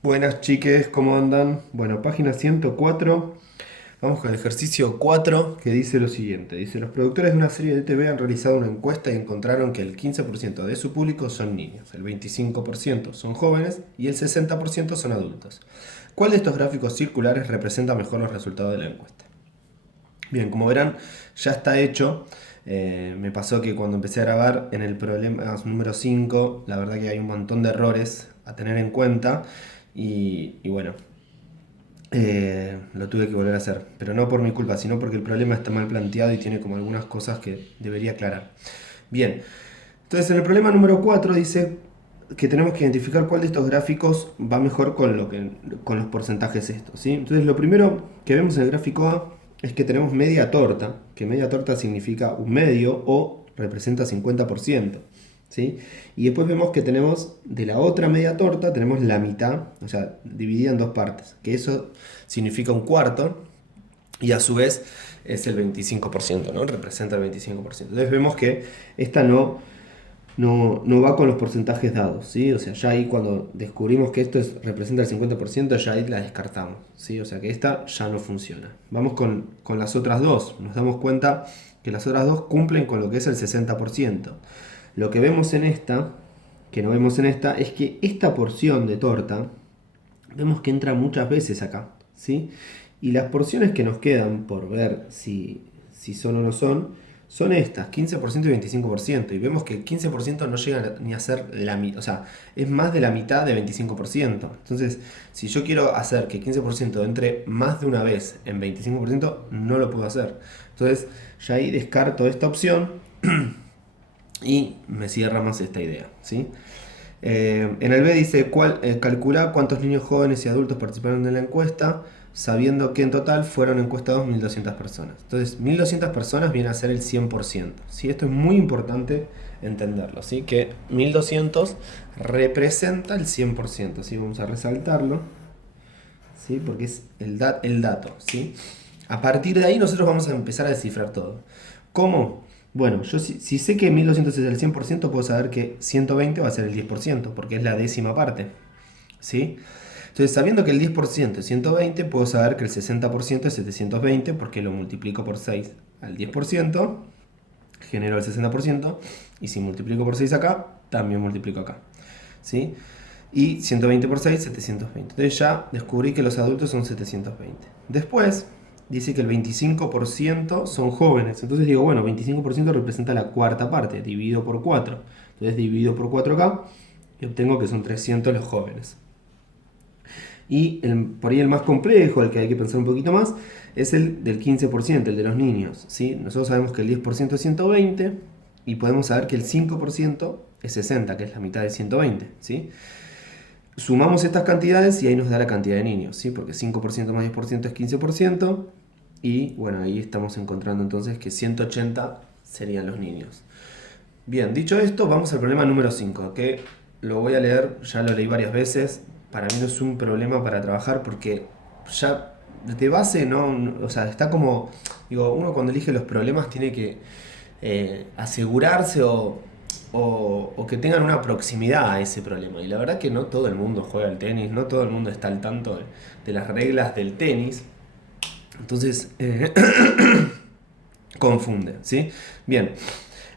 Buenas chiques, ¿cómo andan? Bueno, página 104. Vamos con el ejercicio 4 que dice lo siguiente. Dice, los productores de una serie de TV han realizado una encuesta y encontraron que el 15% de su público son niños, el 25% son jóvenes y el 60% son adultos. ¿Cuál de estos gráficos circulares representa mejor los resultados de la encuesta? Bien, como verán, ya está hecho. Me pasó que cuando empecé a grabar en el problema número 5, la verdad que hay un montón de errores a tener en cuenta y bueno, lo tuve que volver a hacer, pero no por mi culpa, sino porque el problema está mal planteado y tiene como algunas cosas que debería aclarar. Bien, entonces en el problema número 4 dice que tenemos que identificar cuál de estos gráficos va mejor con los porcentajes estos, ¿sí? Entonces lo primero que vemos en el gráfico A es que tenemos media torta, que media torta significa un medio o representa 50%. ¿Sí? Y después vemos que tenemos de la otra media torta, tenemos la mitad, o sea, dividida en dos partes, que eso significa un cuarto y a su vez es el 25%, ¿no? Representa el 25%. Entonces vemos que esta no va con los porcentajes dados, ¿sí? O sea, ya ahí cuando descubrimos que esto representa el 50%, ya ahí la descartamos, ¿sí? O sea que esta ya no funciona. Vamos con las otras dos, nos damos cuenta que las otras dos cumplen con lo que es el 60%. Lo que vemos en esta, que no vemos en esta, es que esta porción de torta, vemos que entra muchas veces acá, ¿sí? Y las porciones que nos quedan por ver si son o no son estas, 15% y 25%. Y vemos que el 15% no llega ni a ser la mitad, o sea, es más de la mitad de 25%. Entonces, si yo quiero hacer que 15% entre más de una vez en 25%, no lo puedo hacer. Entonces, ya ahí descarto esta opción y me cierra más esta idea, ¿sí? En el B dice, calcula cuántos niños jóvenes y adultos participaron en la encuesta, sabiendo que en total fueron encuestados 1.200 personas. Entonces, 1.200 personas viene a ser el 100%. ¿Sí? Esto es muy importante entenderlo, ¿sí? Que 1.200 representa el 100%. ¿Sí? Vamos a resaltarlo, ¿sí? Porque es el dato. ¿Sí? A partir de ahí nosotros vamos a empezar a descifrar todo. ¿Cómo? Bueno, yo si sé que 1.200 es el 100%, puedo saber que 120 va a ser el 10%, porque es la décima parte. ¿Sí? Entonces, sabiendo que el 10% es 120, puedo saber que el 60% es 720, porque lo multiplico por 6 al 10%, genero el 60%, y si multiplico por 6 acá, también multiplico acá. ¿Sí? Y 120 por 6, 720. Entonces ya descubrí que los adultos son 720. Después dice que el 25% son jóvenes. Entonces digo, bueno, 25% representa la cuarta parte, dividido por 4. Entonces divido por 4 acá y obtengo que son 300 los jóvenes. Y por ahí el más complejo, el que hay que pensar un poquito más, es el del 15%, el de los niños. ¿Sí? Nosotros sabemos que el 10% es 120 y podemos saber que el 5% es 60, que es la mitad de 120. ¿Sí? Sumamos estas cantidades y ahí nos da la cantidad de niños, ¿sí? Porque 5% más 10% es 15%. Y bueno, ahí estamos encontrando entonces que 180 serían los niños. Bien, dicho esto, vamos al problema número 5, que lo voy a leer, ya lo leí varias veces. Para mí no es un problema para trabajar porque ya de base o sea, está como, digo, uno cuando elige los problemas tiene que asegurarse o que tengan una proximidad a ese problema. Y la verdad que no todo el mundo juega al tenis, no todo el mundo está al tanto de las reglas del tenis. Entonces, confunde, ¿sí? Bien,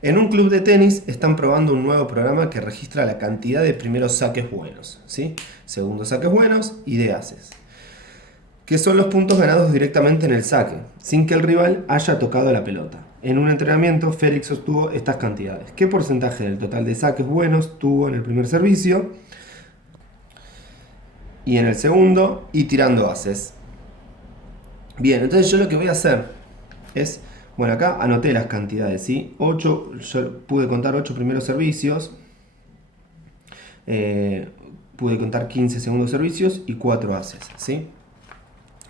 en un club de tenis están probando un nuevo programa que registra la cantidad de primeros saques buenos, ¿sí? Segundos saques buenos y de aces, que son los puntos ganados directamente en el saque, sin que el rival haya tocado la pelota. En un entrenamiento, Félix obtuvo estas cantidades. ¿Qué porcentaje del total de saques buenos tuvo en el primer servicio y en el segundo y tirando aces? Bien, entonces yo lo que voy a hacer es, bueno, acá anoté las cantidades, ¿sí? 8, yo pude contar 8 primeros servicios, eh, pude contar 15 segundos servicios y 4 aces, ¿sí?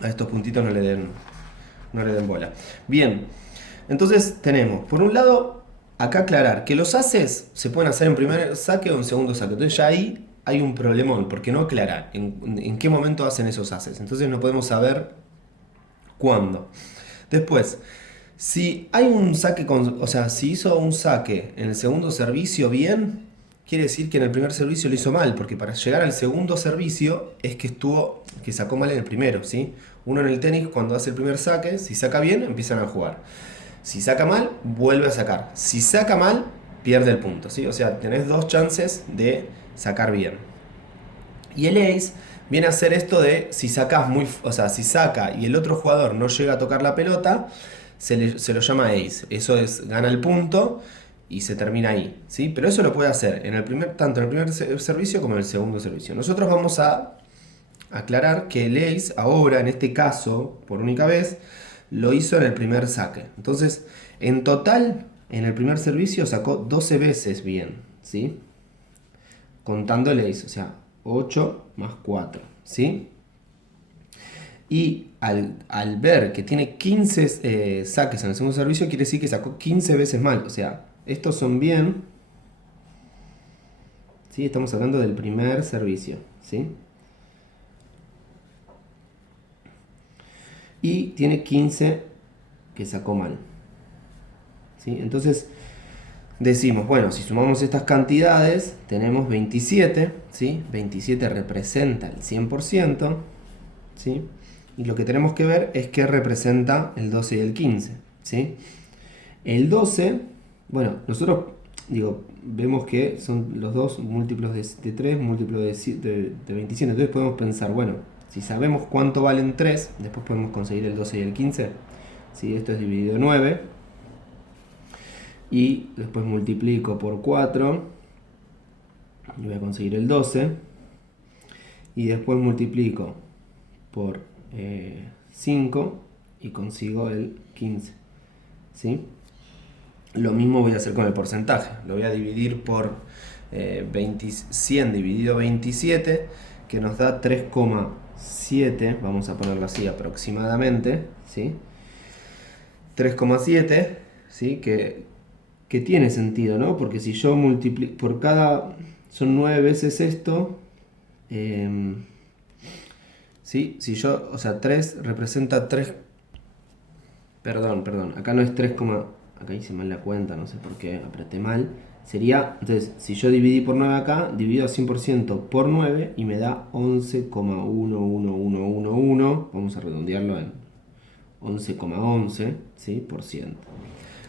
A estos puntitos no le den bola. Bien, entonces tenemos, por un lado, acá aclarar que los aces se pueden hacer en primer saque o en segundo saque. Entonces ya ahí hay un problemón, porque no aclarar en qué momento hacen esos aces. Entonces no podemos saber cuándo. Después, si hay un saque, o sea, si hizo un saque en el segundo servicio bien, quiere decir que en el primer servicio lo hizo mal, porque para llegar al segundo servicio es que sacó mal en el primero, ¿sí? Uno en el tenis, cuando hace el primer saque, si saca bien, empiezan a jugar. Si saca mal, vuelve a sacar. Si saca mal, pierde el punto, ¿sí? O sea, tenés dos chances de sacar bien. Y el ace viene a hacer esto de si sacas o sea, si saca y el otro jugador no llega a tocar la pelota, se lo llama ace. Eso es, gana el punto y se termina ahí, ¿sí? Pero eso lo puede hacer tanto en el primer servicio como en el segundo servicio. Nosotros vamos a aclarar que el ace ahora, en este caso, por única vez, lo hizo en el primer saque. Entonces, en total, en el primer servicio sacó 12 veces bien, ¿sí? Contando el ace, o sea, 8 más 4, ¿sí? Y al ver que tiene 15 saques en el segundo servicio, quiere decir que sacó 15 veces mal. O sea, estos son bien, ¿sí? Estamos hablando del primer servicio, ¿sí? Y tiene 15 que sacó mal, ¿sí? Entonces decimos, bueno, si sumamos estas cantidades, tenemos 27, ¿sí? 27 representa el 100%, ¿sí? Y lo que tenemos que ver es qué representa el 12 y el 15, ¿sí? El 12, bueno, nosotros vemos que son los dos múltiplos de 3, múltiplos de 27. Entonces podemos pensar, bueno, si sabemos cuánto valen 3, después podemos conseguir el 12 y el 15. ¿Sí? Esto es dividido 9. Y después multiplico por 4. Y voy a conseguir el 12. Y después multiplico por 5 y consigo el 15. ¿Sí? Lo mismo voy a hacer con el porcentaje. Lo voy a dividir por 100 dividido 27, que nos da 3,7. Vamos a ponerlo así aproximadamente, ¿sí? 3,7, ¿sí? Que tiene sentido, ¿no? Porque si yo multiplico por cada... Son 9 veces esto. ¿Sí? Si yo... O sea, 3 representa 3... Perdón. Acá no es 3, acá hice mal la cuenta, no sé por qué apreté mal. Sería, entonces, si yo dividí por 9 acá, divido 100% por 9 y me da 11,11111. Vamos a redondearlo en 11,11, ¿sí? Por ciento.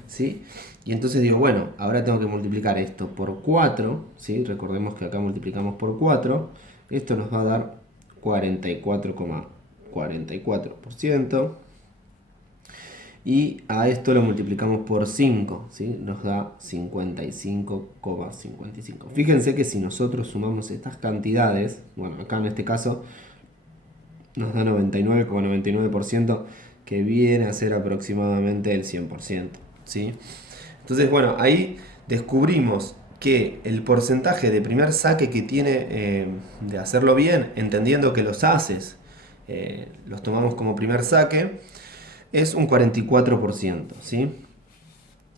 ¿Sí? Y entonces digo, bueno, ahora tengo que multiplicar esto por 4, ¿sí? Recordemos que acá multiplicamos por 4. Esto nos va a dar 44,44%. Y a esto lo multiplicamos por 5, ¿sí? Nos da 55,55. Fíjense que si nosotros sumamos estas cantidades, bueno, acá en este caso nos da 99,99%, que viene a ser aproximadamente el 100%, ¿sí? Entonces, bueno, ahí descubrimos que el porcentaje de primer saque que tiene de hacerlo bien, entendiendo que los haces los tomamos como primer saque, es un 44%, ¿sí?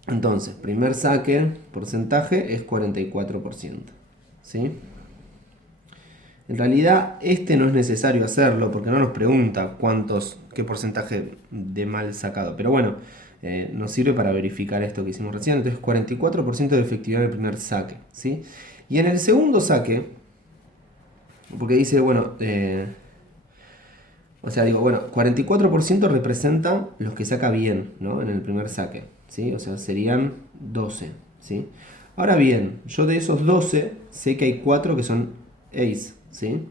Entonces, primer saque, porcentaje es 44%, ¿sí? En realidad, este no es necesario hacerlo porque no nos pregunta qué porcentaje de mal sacado. Pero bueno, nos sirve para verificar esto que hicimos recién. Entonces, 44% de efectividad en el primer saque, ¿sí? Y en el segundo saque, porque dice, bueno, o sea, digo, bueno, 44% representa los que saca bien, ¿no? En el primer saque, ¿sí? O sea, serían 12, ¿sí? Ahora bien, yo de esos 12 sé que hay 4 que son ace, ¿sí?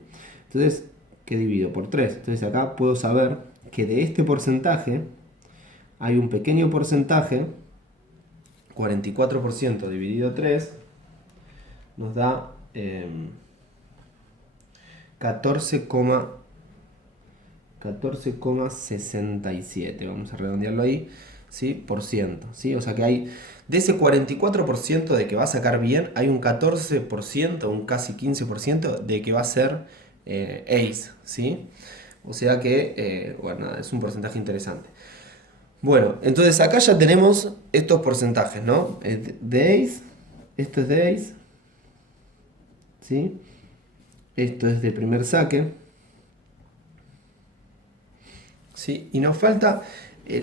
Entonces, ¿qué divido? Por 3. Entonces acá puedo saber que de este porcentaje hay un pequeño porcentaje, 44% dividido 3, nos da 14,67, vamos a redondearlo ahí, ¿sí? Por ciento, ¿sí? O sea que hay, de ese 44% de que va a sacar bien, hay un 14%, un casi 15% de que va a ser ace, ¿sí? O sea que, bueno, es un porcentaje interesante. Bueno, entonces acá ya tenemos estos porcentajes, ¿no? De ace, esto es de ace, ¿sí? Esto es de primer saque. ¿Sí? Y nos falta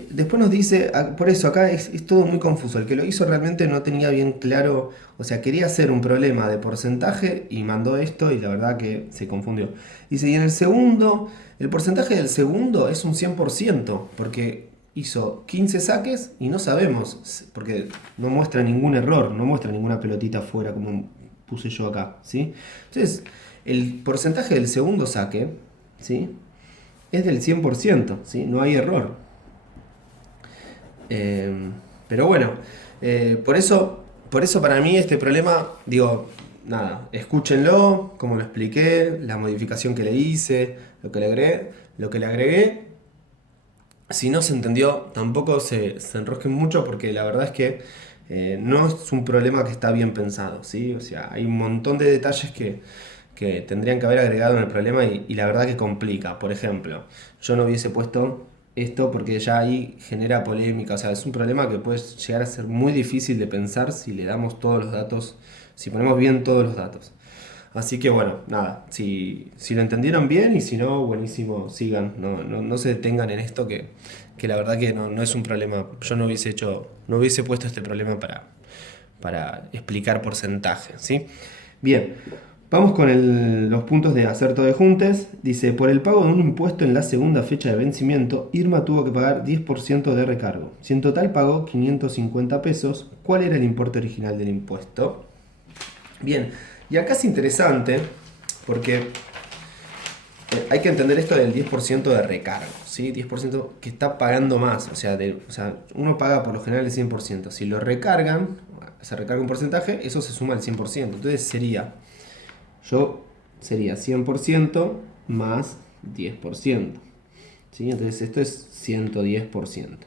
Después nos dice, por eso acá es todo muy confuso. El que lo hizo realmente no tenía bien claro, o sea, quería hacer un problema de porcentaje y mandó esto y la verdad que se confundió. Dice, y en el segundo, el porcentaje del segundo es un 100%, porque hizo 15 saques y no sabemos, porque no muestra ningún error, no muestra ninguna pelotita afuera como puse yo acá, ¿sí? Entonces, el porcentaje del segundo saque, ¿sí? Es del 100%, ¿sí? No hay error. Pero bueno, por eso para mí este problema, digo, nada, escúchenlo, como lo expliqué, la modificación que le hice, lo que le agregué. Si no se entendió, tampoco se enrosquen mucho porque la verdad es que no es un problema que está bien pensado, ¿sí? O sea, hay un montón de detalles que tendrían que haber agregado en el problema y la verdad que complica. Por ejemplo, yo no hubiese puesto esto porque ya ahí genera polémica. O sea, es un problema que puede llegar a ser muy difícil de pensar si le damos todos los datos, si ponemos bien todos los datos. Así que bueno, nada, si lo entendieron bien y si no, buenísimo, sigan, no se detengan en esto que la verdad que no es un problema. Yo no hubiese puesto este problema para explicar porcentaje, ¿sí? Bien, vamos con los puntos de acerto de juntes. Dice, por el pago de un impuesto en la segunda fecha de vencimiento, Irma tuvo que pagar 10% de recargo. Si en total pagó 550 pesos, ¿cuál era el importe original del impuesto? Bien, y acá es interesante porque hay que entender esto del 10% de recargo, ¿sí? 10% que está pagando más, o sea, uno paga por lo general el 100%. Si lo recargan, se recarga un porcentaje, eso se suma al 100%. Entonces sería 100% más 10%, ¿sí? Entonces esto es 110%.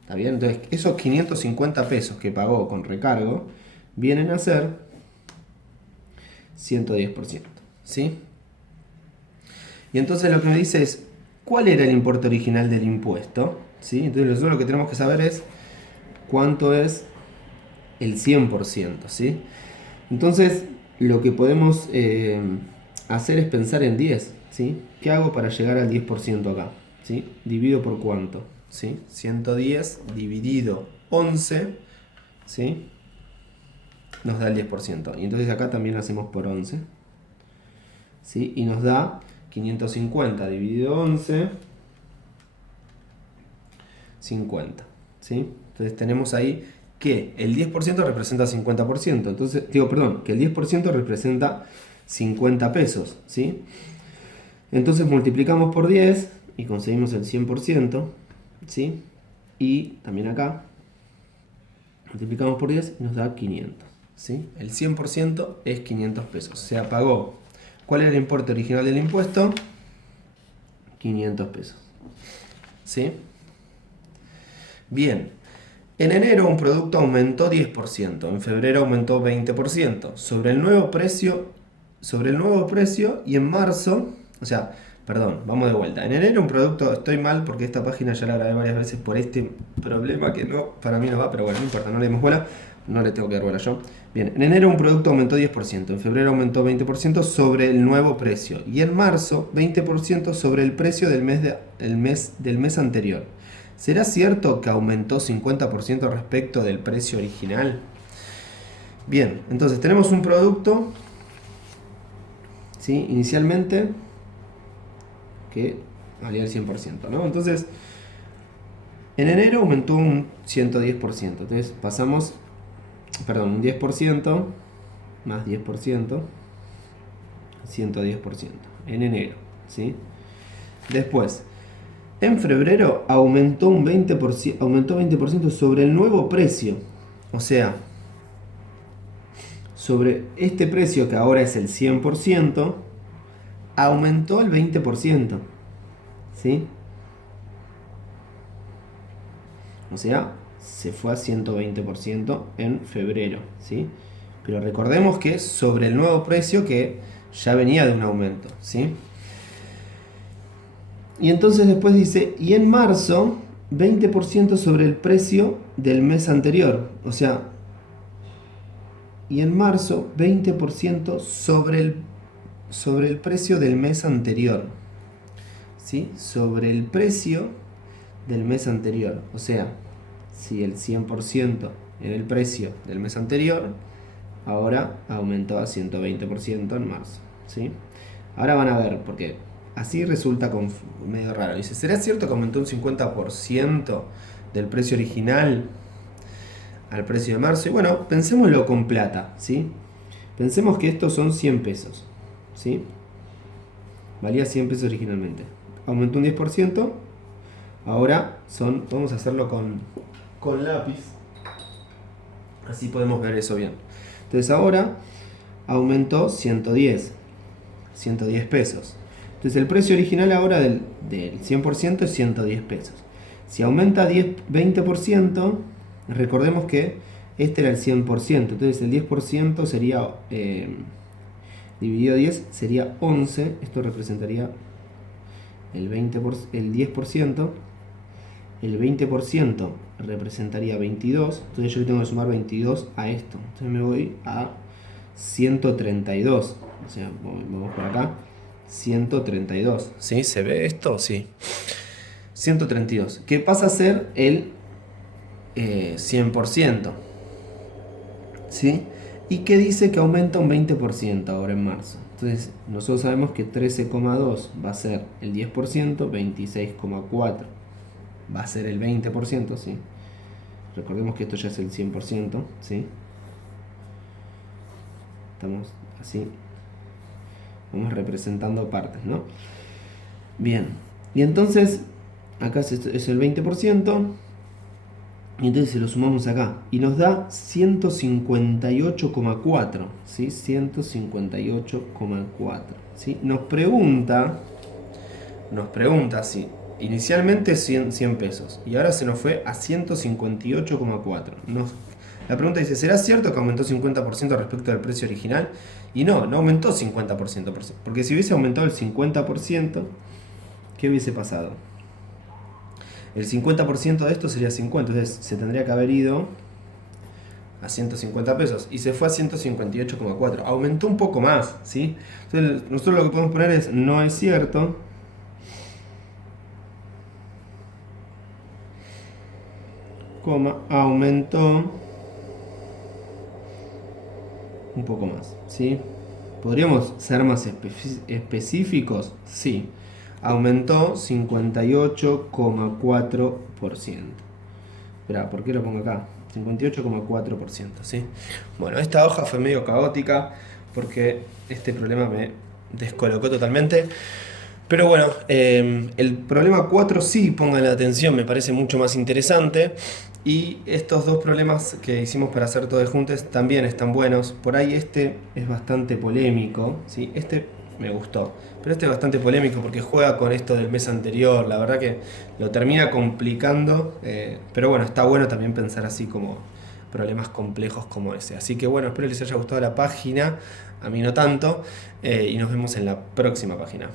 ¿Está bien? Entonces esos 550 pesos que pagó con recargo vienen a ser 110%, ¿sí? Y entonces lo que me dice es, ¿cuál era el importe original del impuesto? ¿Sí? Entonces nosotros lo que tenemos que saber es cuánto es el 100%, ¿sí? Entonces lo que podemos hacer es pensar en 10, ¿sí? ¿Qué hago para llegar al 10% acá? ¿Sí? Divido por cuánto, ¿sí? 110 dividido 11, ¿sí? Nos da el 10%. Y entonces acá también lo hacemos por 11, ¿sí? Y nos da 550 dividido 11, 50, ¿sí? Entonces tenemos ahí que el 10% representa 50%. Entonces, que el 10% representa 50 pesos, ¿sí? Entonces multiplicamos por 10 y conseguimos el 100%, ¿sí? Y también acá multiplicamos por 10 y nos da 500, ¿sí? El 100% es 500 pesos. Se pagó. ¿Cuál era el importe original del impuesto? 500 pesos, ¿sí? Bien. En enero un producto aumentó 10%, en febrero aumentó 20%. Sobre el nuevo precio y en marzo, vamos de vuelta. En enero un producto, estoy mal porque esta página ya la grabé varias veces por este problema que para mí no va, pero bueno, no importa, no le demos bola, no le tengo que dar bola yo. Bien, en enero un producto aumentó 10%, en febrero aumentó 20% sobre el nuevo precio y en marzo 20% sobre el precio del mes anterior. ¿Será cierto que aumentó 50% respecto del precio original? Bien, entonces tenemos un producto, ¿sí? Inicialmente que valía el 100%, ¿no? Entonces, en enero aumentó un 110%. Entonces pasamos, un 10% más 10%, 110% en enero, ¿sí? Después, en febrero aumentó un 20% sobre el nuevo precio. O sea, sobre este precio que ahora es el 100%, aumentó el 20%. ¿Sí? O sea, se fue a 120% en febrero, ¿sí? Pero recordemos que es sobre el nuevo precio que ya venía de un aumento, ¿sí? Y entonces después dice, y en marzo, 20% sobre el precio del mes anterior. O sea, y en marzo, 20% sobre el precio del mes anterior. ¿Sí? Sobre el precio del mes anterior. O sea, si el 100% en el precio del mes anterior, ahora aumentó a 120% en marzo, ¿sí? Ahora van a ver, porque así resulta medio raro. Dice, ¿será cierto que aumentó un 50% del precio original al precio de marzo? Y bueno, pensémoslo con plata, ¿sí? Pensemos que estos son 100 pesos, ¿sí? Valía 100 pesos originalmente. Aumentó un 10%, ahora vamos a hacerlo con lápiz, así podemos ver eso bien. Entonces ahora aumentó 110 pesos. Entonces el precio original ahora del 100% es 110 pesos. Si aumenta 20%, recordemos que este era el 100%, entonces el 10% sería, dividido 10 sería 11, esto representaría el 10%, el 20% representaría 22, entonces yo le tengo que sumar 22 a esto, entonces me voy a 132, o sea, vamos por acá, 132, ¿sí? ¿Se ve esto? Sí. 132, que pasa a ser el 100%, ¿sí? Y que dice que aumenta un 20% ahora en marzo. Entonces, nosotros sabemos que 13,2 va a ser el 10%, 26,4 va a ser el 20%, ¿sí? Recordemos que esto ya es el 100%, ¿sí? Estamos así, vamos representando partes, ¿no? Bien, y entonces, acá es el 20%, y entonces se lo sumamos acá, y nos da 158,4, ¿sí? 158,4, ¿sí? Nos pregunta si inicialmente 100 pesos, y ahora se nos fue a 158,4. La pregunta dice, ¿será cierto que aumentó 50% respecto al precio original? Y no aumentó 50%, porque si hubiese aumentado el 50%, ¿qué hubiese pasado? El 50% de esto sería 50, entonces se tendría que haber ido a 150 pesos y se fue a 158,4. Aumentó un poco más, ¿sí? Entonces nosotros lo que podemos poner es, no es cierto, aumentó un poco más, ¿sí? ¿Podríamos ser más específicos? Sí. Aumentó 58,4%. Espera, ¿por qué lo pongo acá? 58,4%, ¿sí? Bueno, esta hoja fue medio caótica porque este problema me descolocó totalmente. Pero bueno, el problema 4 sí, pongan la atención, me parece mucho más interesante. Y estos dos problemas que hicimos para hacer todo de juntos también están buenos. Por ahí este es bastante polémico, ¿sí? Este me gustó, pero este es bastante polémico porque juega con esto del mes anterior. La verdad que lo termina complicando, pero bueno, está bueno también pensar así como problemas complejos como ese. Así que bueno, espero les haya gustado la página, a mí no tanto, y nos vemos en la próxima página.